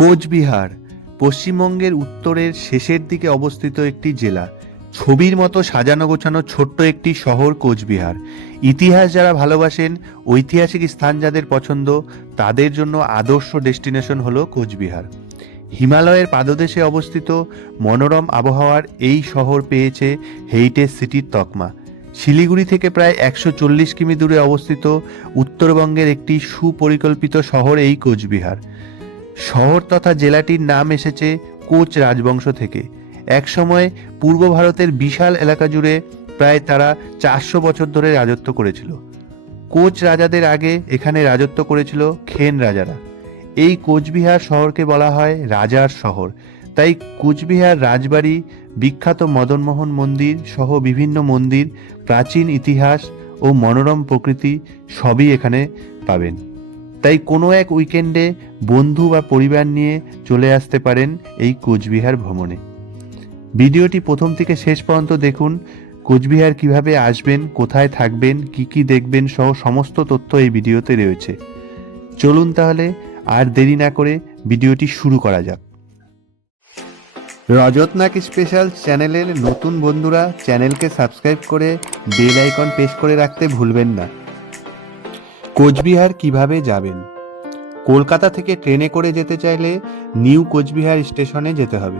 কোচবিহার, পশ্চিমবঙ্গের উত্তরের শেষের দিকে অবস্থিত একটি জেলা। ছবির মতো সাজানো গোছানো ছোট্ট একটি শহর কোচবিহার। ইতিহাস যারা ভালোবাসেন, ঐতিহাসিক স্থান যাদের পছন্দ, তাদের জন্য আদর্শ ডেস্টিনেশন হলো কোচবিহার। হিমালয়ের পাদদেশে অবস্থিত মনোরম আবহাওয়ার এই শহর পেয়েছে হেরিটেজ সিটির তকমা। শিলিগুড়ি থেকে প্রায় একশো চল্লিশ কিমি দূরে অবস্থিত উত্তরবঙ্গের একটি সুপরিকল্পিত শহর এই কোচবিহার। শহর তথা জেলাটির নাম এসেছে কোচ রাজবংশ থেকে। একসময় পূর্ব ভারতের বিশাল এলাকা জুড়ে প্রায় তারা চারশো বছর ধরে রাজত্ব করেছিল। কোচ রাজাদের আগে এখানে রাজত্ব করেছিল খেন রাজারা। এই কোচবিহার শহরকে বলা হয় রাজার শহর। তাই কোচবিহার রাজবাড়ি, বিখ্যাত মদনমোহন মন্দির সহ বিভিন্ন মন্দির, প্রাচীন ইতিহাস ও মনোরম প্রকৃতি সবই এখানে পাবেন। তাই কোনো এক উইকেন্ডে বন্ধু বা পরিবার নিয়ে চলে আসতে পারেন এই কোচবিহার ভ্রমণে। ভিডিওটি প্রথম থেকে শেষ পর্যন্ত দেখুন, কোচবিহার কীভাবে আসবেন, কোথায় থাকবেন, কি কি দেখবেন সহ সমস্ত তথ্য এই ভিডিওতে রয়েছে। চলুন তাহলে আর দেরি না করে ভিডিওটি শুরু করা যাক। রজত রজতনাক স্পেশাল চ্যানেলের নতুন বন্ধুরা চ্যানেলকে সাবস্ক্রাইব করে বেল আইকন প্রেস করে রাখতে ভুলবেন না। কোচবিহার কীভাবে যাবেন? কলকাতা থেকে ট্রেনে করে যেতে চাইলে নিউ কোচবিহার স্টেশনে যেতে হবে।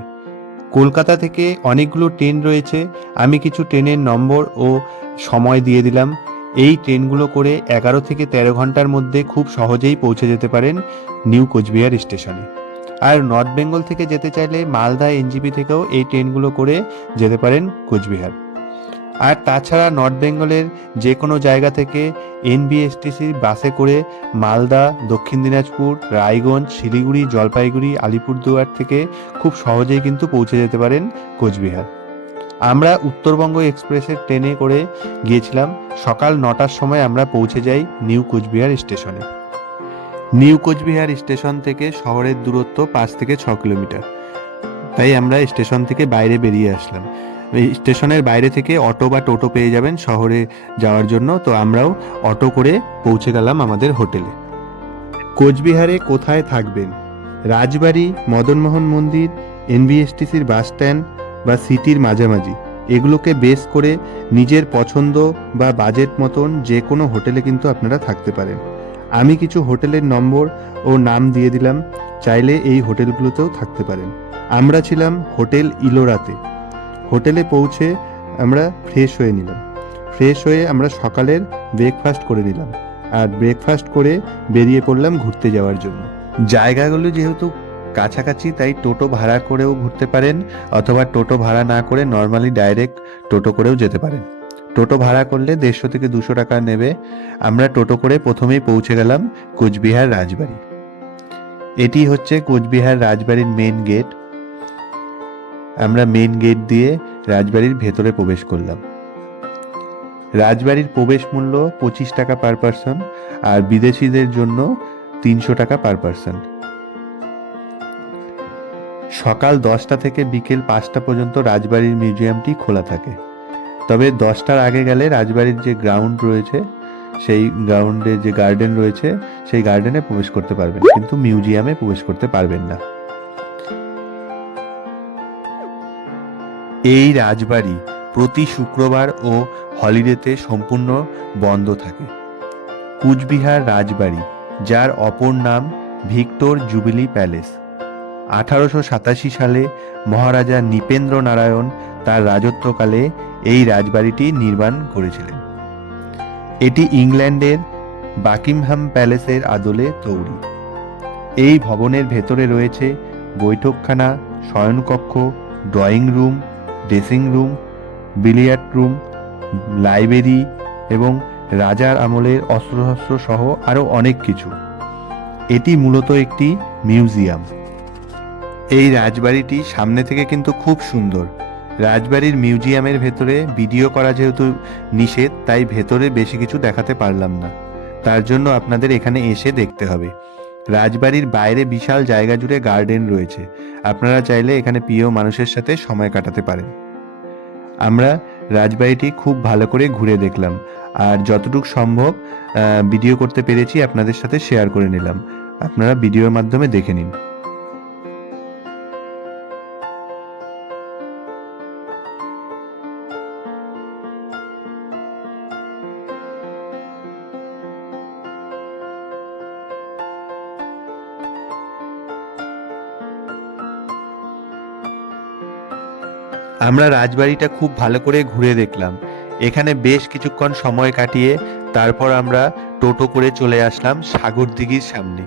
কলকাতা থেকে অনেকগুলো ট্রেন রয়েছে, আমি কিছু ট্রেনের নম্বর ও সময় দিয়ে দিলাম। এই ট্রেনগুলো করে এগারো থেকে তেরো ঘণ্টার মধ্যে খুব সহজেই পৌঁছে যেতে পারেন নিউ কোচবিহার স্টেশনে। আর নর্থ বেঙ্গল থেকে যেতে চাইলে মালদা এনজিপি থেকেও এই ট্রেনগুলো করে যেতে পারেন কোচবিহার। আর তাছাড়া নর্থ বেঙ্গলের যে কোনো জায়গা থেকে এনবিএসটিসির বাসে করে মালদা, দক্ষিণ দিনাজপুর, রায়গঞ্জ, শিলিগুড়ি, জলপাইগুড়ি, আলিপুরদুয়ার থেকে খুব সহজেই কিন্তু পৌঁছে যেতে পারেন কোচবিহার। আমরা উত্তরবঙ্গ এক্সপ্রেসের ট্রেনে করে গিয়েছিলাম। সকাল নটার সময় আমরা পৌঁছে যাই নিউ কোচবিহার স্টেশনে। নিউ কোচবিহার স্টেশন থেকে শহরের দূরত্ব পাঁচ থেকে ছ কিলোমিটার। তাই আমরা স্টেশন থেকে বাইরে বেরিয়ে আসলাম। স্টেশনের বাইরে থেকে অটো বা টোটো পেয়ে যাবেন শহরে যাওয়ার জন্য। তো আমরাও অটো করে পৌঁছে গেলাম আমাদের হোটেলে। কোচবিহারে কোথায় থাকবেন? রাজবাড়ি, মদনমোহন মন্দির, এনবিএসটিসির বাস স্ট্যান্ড বা সিটির মাঝামাঝি। এগুলোকে বেস করে নিজের পছন্দ বা বাজেট মতন যে কোনো হোটেলে কিন্তু আপনারা থাকতে পারেন। আমি কিছু হোটেলের নম্বর ও নাম দিয়ে দিলাম, চাইলে এই হোটেলগুলোতেও থাকতে পারেন। আমরা ছিলাম হোটেল ইলোরাতে। হোটেলে পৌঁছে আমরা ফ্রেশ হয়ে নিলাম। ফ্রেশ হয়ে আমরা সকালের ব্রেকফাস্ট করে নিলাম। আর ব্রেকফাস্ট করে বেরিয়ে পড়লাম ঘুরতে যাওয়ার জন্য। জায়গাগুলো যেহেতু কাছাকাছি, তাই টোটো ভাড়া করেও ঘুরতে পারেন অথবা টোটো ভাড়া না করে নর্মালি ডাইরেক্ট টোটো করেও যেতে পারেন। টোটো ভাড়া করলে দেড়শো থেকে দুশো টাকা নেবে। আমরা টোটো করে প্রথমেই পৌঁছে গেলাম কোচবিহার রাজবাড়ি। এটি হচ্ছে কোচবিহার রাজবাড়ির মেন গেট আমরা মেন গেট দিয়ে রাজবাড়ির ভেতরে প্রবেশ করলাম। রাজবাড়ির প্রবেশ মূল্য পঁচিশ টাকা পার পার্সন আর বিদেশিদের জন্য তিনশো টাকা পার পার্সন সকাল দশটা থেকে বিকেল পাঁচটা পর্যন্ত রাজবাড়ির মিউজিয়ামটি খোলা থাকে। তবে দশটার আগে গেলে রাজবাড়ির যে গ্রাউন্ড রয়েছে, সেই গ্রাউন্ডে যে গার্ডেন রয়েছে, সেই গার্ডেনে প্রবেশ করতে পারবেন। কিন্তু মিউজিয়ামে প্রবেশ করতে পারবেন না। এই রাজবাড়ি প্রতি শুক্রবার ও হলিডেতে সম্পূর্ণ বন্ধ থাকে। কুচবিহার রাজবাড়ি, যার অপর নাম ভিক্টোর জুবিলি প্যালেস। আঠারোশো সাতাশি সালে মহারাজা নৃপেন্দ্র নারায়ণ তার রাজত্বকালে এই রাজবাড়িটি নির্মাণ করেছিলেন। এটি ইংল্যান্ডের বাকিমহাম প্যালেসের আদলে তৈরি। এই ভবনের ভেতরে রয়েছে বৈঠকখানা, শয়নকক্ষ, drawing room dressing room, billiard room, library এবং রাজার আমলের অস্ত্রশস্ত্র সহ আরও অনেক কিছু। এটি মূলত একটি মিউজিয়াম। এই রাজবাড়িটি সামনে থেকে কিন্তু খুব সুন্দর। রাজবাড়ির মিউজিয়ামের ভেতরে ভিডিও করা যেহেতু নিষেধ, তাই ভেতরে বেশি কিছু দেখাতে পারলাম না। তার জন্য আপনাদের এখানে এসে দেখতে হবে। রাজবাড়ির বাইরে বিশাল জায়গা জুড়ে গার্ডেন রয়েছে। আপনারা চাইলে এখানে প্রিয় মানুষের সাথে সময় কাটাতে পারেন। আমরা রাজবাড়িটি খুব ভালো করে ঘুরে দেখলাম। আর যতটুকু সম্ভব ভিডিও করতে পেরেছি, আপনাদের সাথে শেয়ার করে নিলাম। আপনারা ভিডিওর মাধ্যমে দেখে নিন। আমরা রাজবাড়িটা খুব ভালো করে ঘুরে দেখলাম। এখানে বেশ কিছুক্ষণ সময় কাটিয়ে তারপর আমরা টোটো করে চলে আসলাম সাগর দিঘির সামনে।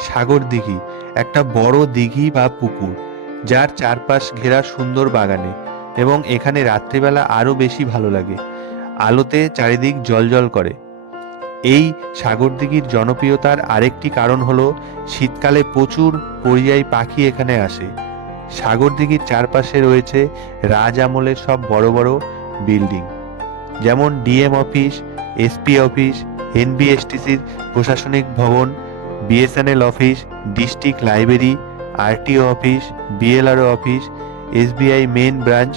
সাগর দিঘি, একটা বড় দিঘি বা পুকুর, যার চারপাশ ঘেরা সুন্দর বাগানে এবং এখানে রাত্রিবেলা আরও বেশি ভালো লাগে। আলোতে চারিদিক জলজল করে। এই সাগর দিঘির জনপ্রিয়তার আরেকটি কারণ হলো, শীতকালে প্রচুর পরিযায়ী পাখি এখানে আসে। সাগর দিঘির চারপাশে রয়েছে রাজ আমলের সব বড় বড় বিল্ডিং। যেমন ডিএম অফিস এসপি অফিস এনবিএসটিসির প্রশাসনিক ভবন BSNL office, district library, RTO office BLRO office SBI main branch,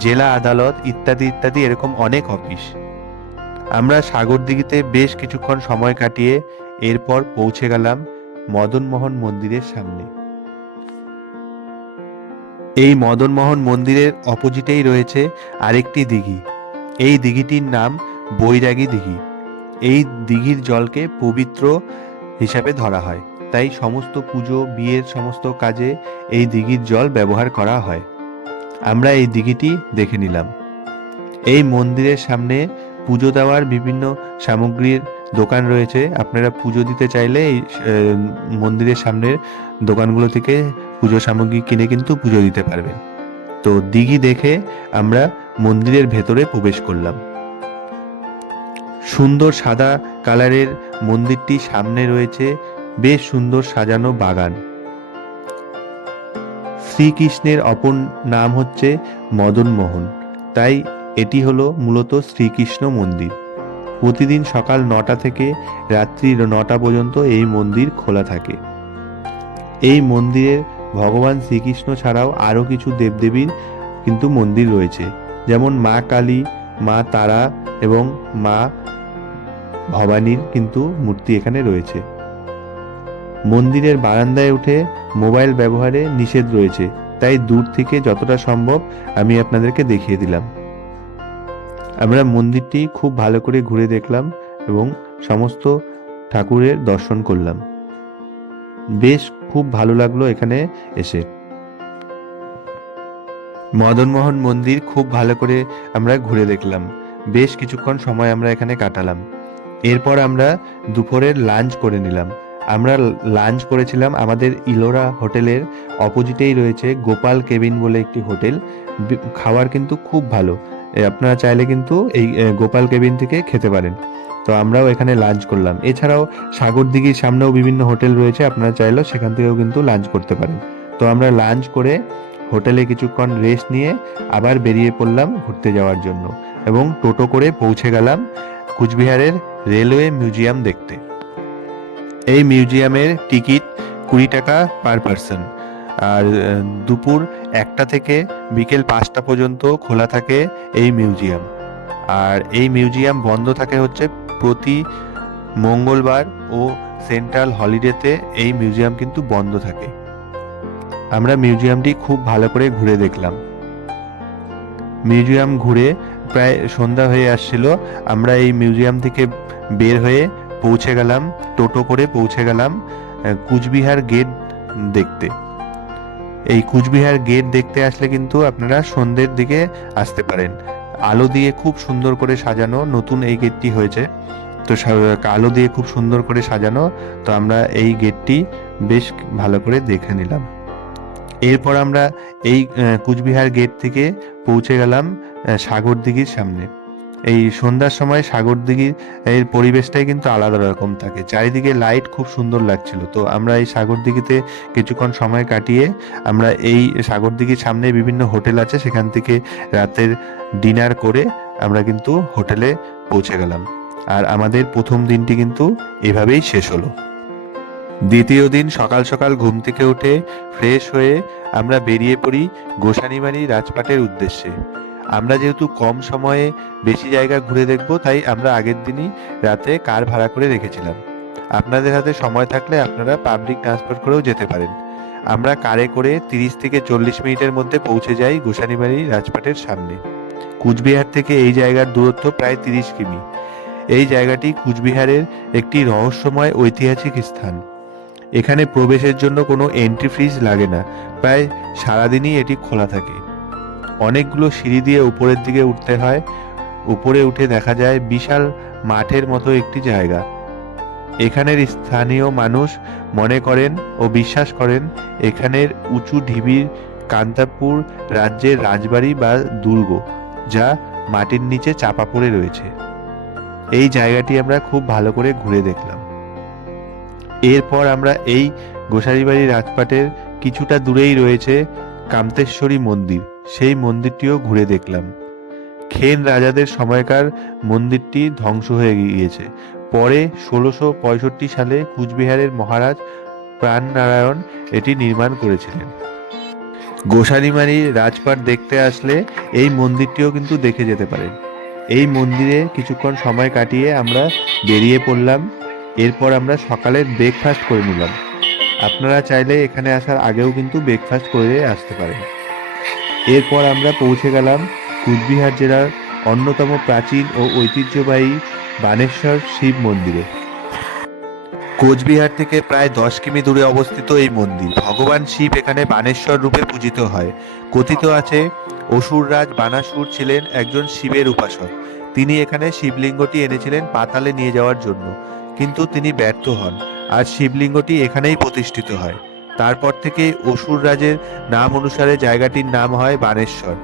জেলা আদালত ইত্যাদি ইত্যাদি এরকম অনেক অফিস। আমরা সাগরদিঘিতে বেশ কিছুক্ষণ সময় কাটিয়ে এরপর পৌঁছে গেলাম মদনমোহন মন্দিরের সামনে। এই মদনমোহন মন্দিরের অপোজিটেই রয়েছে আরেকটি দিঘি। এই দিঘিটির নাম বৈরাগী দিঘি। এই দিঘির জলকে পবিত্র হিসাবে ধরা হয়। তাই সমস্ত পুজো, বিয়ের সমস্ত কাজে এই দিঘির জল ব্যবহার করা হয়। আমরা এই দিঘিটি দেখে নিলাম। এই মন্দিরের সামনে পুজো দেওয়ার বিভিন্ন সামগ্রীর দোকান রয়েছে। আপনারা পুজো দিতে চাইলে এই মন্দিরের সামনের দোকানগুলো থেকে পুজো সামগ্রী কিনে কিন্তু পুজো দিতে পারবেন। তো দিঘি দেখে আমরা মন্দিরের ভেতরে প্রবেশ করলাম। সুন্দর সাদা কালারের মন্দিরটি সামনে রয়েছে, বেশ সুন্দর সাজানো বাগান। শ্রীকৃষ্ণের অপর নাম হচ্ছে মদনমোহন, তাই এটি হলো মূলত শ্রীকৃষ্ণ মন্দির। প্রতিদিন সকাল নটা থেকে রাত্রি নটা পর্যন্ত এই মন্দির খোলা থাকে। এই মন্দিরের ভগবান শ্রীকৃষ্ণ ছাড়াও আরও কিছু দেবদেবীর কিন্তু মন্দির রয়েছে, যেমন মা কালী, মা তারা এবং মা ভবানীর কিন্তু মূর্তি এখানে রয়েছে। মন্দিরের বারান্দায় উঠে মোবাইল ব্যবহারে নিষেধ রয়েছে, তাই দূর থেকে যতটা সম্ভব আমি আপনাদেরকে দেখিয়ে দিলাম। আমরা মন্দিরটি খুব ভালো করে ঘুরে দেখলাম এবং সমস্ত ঠাকুরের দর্শন করলাম। বেশ খুব ভালো লাগল এখানে এসে। মদনমোহন মন্দির খুব ভালো করে আমরা ঘুরে দেখলাম। বেশ কিছুক্ষণ সময় আমরা এখানে কাটালাম। এরপর আমরা দুপুরের লাঞ্চ করে নিলাম। আমরা লাঞ্চ করেছিলাম আমাদের ইলোরা হোটেলের অপোজিটেই রয়েছে গোপাল কেবিন বলে একটি হোটেল। খাওয়ার কিন্তু খুব ভালো। আপনারা চাইলে কিন্তু এই গোপাল কেবিন থেকে খেতে পারেন। তো আমরাও এখানে লাঞ্চ করলাম। এছাড়াও সাগর দিঘির সামনেও বিভিন্ন হোটেল রয়েছে, আপনারা চাইলেও সেখান থেকেও কিন্তু লাঞ্চ করতে পারেন। তো আমরা লাঞ্চ করে হোটেলে কিছুক্ষণ রেস্ট নিয়ে আবার বেরিয়ে পড়লাম ঘুরতে যাওয়ার জন্য এবং টোটো করে পৌঁছে গেলাম কুচবিহারের রেলওয়ে মিউজিয়াম দেখতে। এই মিউজিয়ামের টিকিট কুড়ি টাকা পার পারসন আর দুপুর একটা থেকে বিকেল পাঁচটা পর্যন্ত খোলা থাকে এই মিউজিয়াম। আর এই মিউজিয়াম বন্ধ থাকে হচ্ছে প্রতি মঙ্গলবার ও সেন্ট্রাল হলিডেতে এই মিউজিয়াম কিন্তু বন্ধ থাকে। আমরা মিউজিয়ামটি খুব ভালো করে ঘুরে দেখলাম। মিউজিয়াম ঘুরে প্রায় সন্ধ্যা হয়ে আসছিল। আমরা এই মিউজিয়াম থেকে বের হয়ে পৌঁছে গেলাম, টোটো করে পৌঁছে গেলাম কুচবিহার গেট দেখতে। এই কুচবিহার গেট দেখতে আসলে কিন্তু আপনারা সন্ধ্যের দিকে আসতে পারেন। আলো দিয়ে খুব সুন্দর করে সাজানো নতুন এই গেটটি হয়েছে। তো আলো দিয়ে খুব সুন্দর করে সাজানো, তো আমরা এই গেটটি বেশ ভালো করে দেখে নিলাম। এরপর আমরা এই কুচবিহার গেট থেকে পৌঁছে গেলাম সাগরদিঘির সাগর দিঘির সামনে। এই সন্ধ্যার সময় সাগর দিঘির এর পরিবেশটাই কিন্তু আলাদা রকম থাকে। চারিদিকে লাইট খুব সুন্দর লাগছিল। তো আমরা এই সাগর দিঘিতে কিছুক্ষণ সময় কাটিয়ে আমরা এই সাগর দিঘির সামনে বিভিন্ন হোটেল আছে, সেখান থেকে রাতের ডিনার করে আমরা কিন্তু হোটেলে পৌঁছে গেলাম। আর আমাদের প্রথম দিনটি কিন্তু এভাবেই শেষ হলো। দ্বিতীয় দিন সকাল সকাল ঘুম থেকে উঠে ফ্রেশ হয়ে আমরা বেরিয়ে পড়ি গোসানিমারি রাজপাটের উদ্দেশ্যে। আমরা যেহেতু কম সময়ে বেশি জায়গা ঘুরে দেখব, তাই আমরা আগের দিনই রাতে কার ভাড়া করে রেখেছিলাম। আপনাদের হাতে সময় থাকলে আপনারা পাবলিক ট্রান্সপোর্ট করেও যেতে পারেন। আমরা কারে করে তিরিশ থেকে চল্লিশ মিনিটের মধ্যে পৌঁছে যাই গোসানিবাড়ি রাজপাটের সামনে। কুচবিহার থেকে এই জায়গার দূরত্ব প্রায় তিরিশ কিমি। এই জায়গাটি কুচবিহারের একটি রহস্যময় ঐতিহাসিক স্থান। এখানে প্রবেশের জন্য কোনো এন্ট্রি ফিস লাগে না। প্রায় সারাদিনই এটি খোলা থাকে। অনেকগুলো সিঁড়ি দিয়ে উপরের দিকে উঠতে হয়। উপরে উঠে দেখা যায় বিশাল মাঠের মতো একটি জায়গা। এখানের স্থানীয় মানুষ মনে করেন ও বিশ্বাস করেন এখানের উঁচু ঢিবির কান্তাপুর রাজ্যের রাজবাড়ি বা দুর্গ, যা মাটির নিচে চাপা পড়ে রয়েছে। এই জায়গাটি আমরা খুব ভালো করে ঘুরে দেখলাম। এরপর আমরা এই গোসারিবাড়ি রাজপাটের কিছুটা দূরেই রয়েছে কামতেশ্বরী মন্দির। সেই মন্দিরটিও ঘুরে দেখলাম। খেন রাজাদের সময়কার মন্দিরটি ধ্বংস হয়ে গিয়েছে। পরে ষোলোশো পঁয়ষট্টি সালে কুচবিহারের মহারাজ প্রাণনারায়ণ এটি নির্মাণ করেছিলেন। গোসারিমারি রাজপাট দেখতে আসলে এই মন্দিরটিও কিন্তু দেখে যেতে পারেন। এই মন্দিরে কিছুক্ষণ সময় কাটিয়ে আমরা বেরিয়ে পড়লাম। এরপর আমরা সকালের ব্রেকফাস্ট করে নিলাম। আপনারা চাইলে এখানে আসার আগেও কিন্তু ব্রেকফাস্ট করে আসতে পারেন। এরপর আমরা পৌঁছে গেলাম কুচবিহার জেলার অন্যতম প্রাচীন ও ঐতিহ্যবাহী বানেশ্বর শিব মন্দিরে। কোচবিহার থেকে প্রায় দশ কিমি দূরে অবস্থিত এই মন্দির। ভগবান শিব এখানে বানেশ্বর রূপে পূজিত হয়। কথিত আছে, অসুররাজ বানাসুর ছিলেন একজন শিবের উপাসক। তিনি এখানে শিবলিঙ্গটি এনেছিলেন পাতালে নিয়ে যাওয়ার জন্য। কিন্তু তিনি ব্যর্থ হন। আর শিবলিঙ্গটি এখানেই প্রতিষ্ঠিত হয়। তারপর থেকে অসুর রাজের নাম অনুসারে জায়গাটির নাম হয় বানেশ্বর।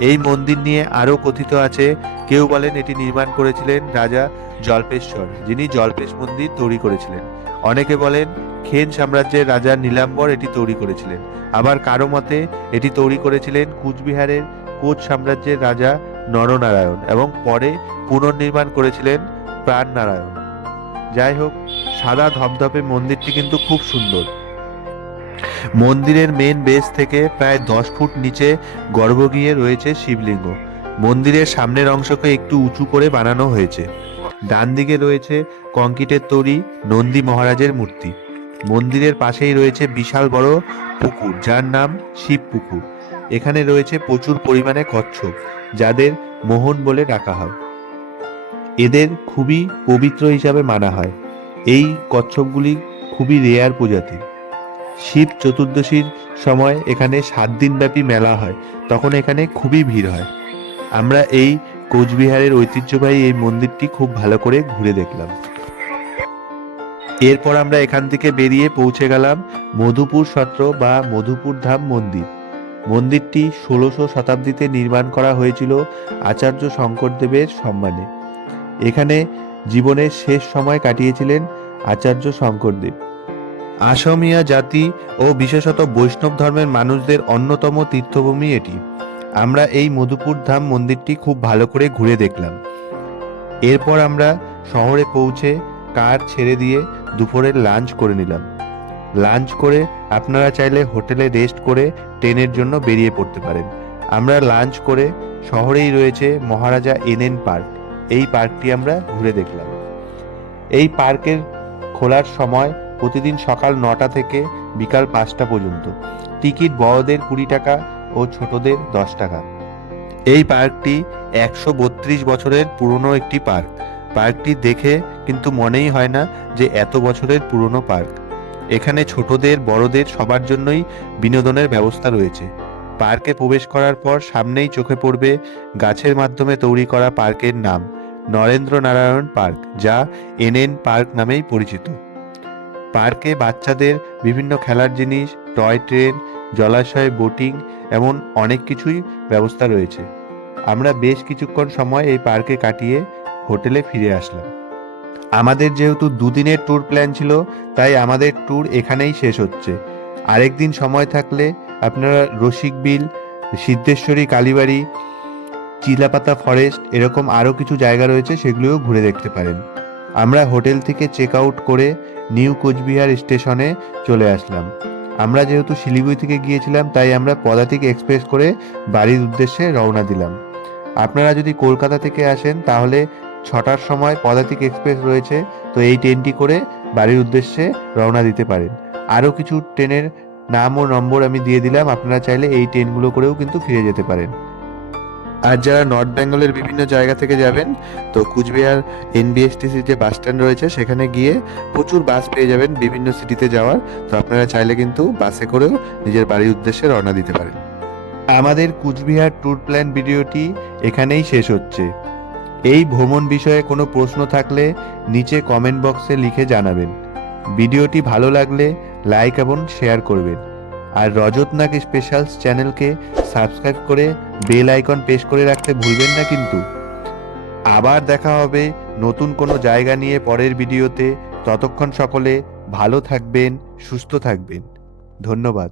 এই মন্দির নিয়ে আরও কথিত আছে, কেউ বলেন এটি নির্মাণ করেছিলেন রাজা জল্পেশ্বর, যিনি জল্পেশ মন্দির তৈরি করেছিলেন। অনেকে বলেন খেন সাম্রাজ্যের রাজা নীলাম্বর এটি তৈরি করেছিলেন। আবার কারও মতে, এটি তৈরি করেছিলেন কুচবিহারের কোচ সাম্রাজ্যের রাজা নরনারায়ণ এবং পরে পুনর্নির্মাণ করেছিলেন প্রাণনারায়ণ। যাই হোক, সাদা ধপধপে মন্দিরটি কিন্তু খুব সুন্দর। মন্দিরের মেন বেস থেকে প্রায় দশ ফুট নিচে গর্ভ গিয়ে রয়েছে শিবলিঙ্গ। মন্দিরের সামনের অংশকে একটু উঁচু করে বানানো হয়েছে। ডান দিকে রয়েছে কংক্রিটের তৈরি নন্দী মহারাজের মূর্তি। মন্দিরের পাশেই রয়েছে বিশাল বড় পুকুর, যার নাম শিব পুকুর। এখানে রয়েছে প্রচুর পরিমাণে কচ্ছপ, যাদের মোহন বলে ডাকা হয়। এদের খুবই পবিত্র হিসাবে মানা হয়। এই কচ্ছপগুলি খুবই রেয়ার প্রজাতির। শিব চতুর্দশীর সময় এখানে সাত দিনব্যাপী মেলা হয়। তখন এখানে খুবই ভিড় হয়। আমরা এই কোচবিহারের ঐতিহ্যবাহী এই মন্দিরটি খুব ভালো করে ঘুরে দেখলাম। এরপর আমরা এখান থেকে বেরিয়ে পৌঁছে গেলাম মধুপুর সত্র বা মধুপুর ধাম মন্দির। মন্দিরটি ষোলোশো শতাব্দীতে নির্মাণ করা হয়েছিল আচার্য শঙ্করদেবের সম্মানে। এখানে জীবনের শেষ সময় কাটিয়েছিলেন আচার্য শঙ্করদেব। আসামিয়া জাতি ও বিশেষত বৈষ্ণব ধর্মের মানুষদের অন্যতম তীর্থভূমি এটি। আমরা এই মধুপুর ধাম মন্দিরটি খুব ভালো করে ঘুরে দেখলাম। এরপর আমরা শহরে পৌঁছে কার ছেড়ে দিয়ে দুপুরের লাঞ্চ করে নিলাম। লাঞ্চ করে আপনারা চাইলে হোটেলে রেস্ট করে ট্রেনের জন্য বেরিয়ে পড়তে পারেন। আমরা লাঞ্চ করে শহরেই রয়েছে মহারাজা এনএন পার্ক। এই পার্কটি আমরা ঘুরে দেখলাম। এই পার্কের খোলার সময় প্রতিদিন সকাল নটা থেকে বিকাল পাঁচটা পর্যন্ত। টিকিট বড়দের কুড়ি টাকা ও ছোটদের দশ টাকা। এই পার্কটি একশো বত্রিশ বছরের পুরনো একটি পার্ক। পার্কটি দেখে কিন্তু মনেই হয় না যে এত বছরের পুরনো পার্ক। এখানে ছোটদের, বড়দের সবার জন্যই বিনোদনের ব্যবস্থা রয়েছে। পার্কে প্রবেশ করার পর সামনেই চোখে পড়বে গাছের মাধ্যমে তৈরি করা পার্কের নাম নরেন্দ্র নারায়ণ পার্ক, যা এনএন পার্ক নামেই পরিচিত। পার্কে বাচ্চাদের বিভিন্ন খেলার জিনিস, টয় ট্রেন, জলাশয়, বোটিং এমন অনেক কিছুই ব্যবস্থা রয়েছে। আমরা বেশ কিছুক্ষণ সময় এই পার্কে কাটিয়ে হোটেলে ফিরে আসলাম। আমাদের যেহেতু দুদিনের ট্যুর প্ল্যান ছিল, তাই আমাদের ট্যুর এখানেই শেষ হচ্ছে। আরেকদিন সময় থাকলে আপনারা রসিক বিল সিদ্ধেশ্বরী, কালীবাড়ি, চিলাপাতা ফরেস্ট এরকম আরও কিছু জায়গা রয়েছে সেগুলোও ঘুরে দেখতে পারেন। আমরা হোটেল থেকে চেক আউট করে নিউ কোচবিহার স্টেশনে চলে আসলাম। আমরা যেহেতু শিলিগুড়ি থেকে গিয়েছিলাম, তাই আমরা পদাতিক এক্সপ্রেস করে বাড়ির উদ্দেশ্যে রওনা দিলাম। আপনারা যদি কলকাতা থেকে আসেন, তাহলে ছটার সময় পদাতিক এক্সপ্রেস রয়েছে, তো এই ট্রেনটি করে বাড়ির উদ্দেশ্যে রওনা দিতে পারেন। আরও কিছু ট্রেনের নাম ও নম্বর আমি দিয়ে দিলাম, আপনারা চাইলে এই ট্রেনগুলো করেও কিন্তু ফিরে যেতে পারেন। আর যারা নর্থ বেঙ্গলের বিভিন্ন জায়গা থেকে যাবেন, তো কুচবিহার এনবিএসটিসির যে বাস স্ট্যান্ড রয়েছে, সেখানে গিয়ে প্রচুর বাস পেয়ে যাবেন বিভিন্ন সিটিতে যাওয়ার। তো আপনারা চাইলে কিন্তু বাসে করেও নিজের বাড়ির উদ্দেশ্যে রওনা দিতে পারেন। আমাদের কুচবিহার ট্যুর প্ল্যান ভিডিওটি এখানেই শেষ হচ্ছে। এই ভ্রমণ বিষয়ে কোনো প্রশ্ন থাকলে নিচে কমেন্ট বক্সে লিখে জানাবেন। ভিডিওটি ভালো লাগলে লাইক এবং শেয়ার করবেন। আর রজত নাগ স্পেশালস চ্যানেলকে সাবস্ক্রাইব করে বেল আইকন প্রেস করে রাখতে ভুলবেন না কিন্তু। আবার দেখা হবে নতুন কোনো জায়গা নিয়ে পরের ভিডিওতে ততক্ষণ সকলে ভালো থাকবেন, সুস্থ থাকবেন। ধন্যবাদ।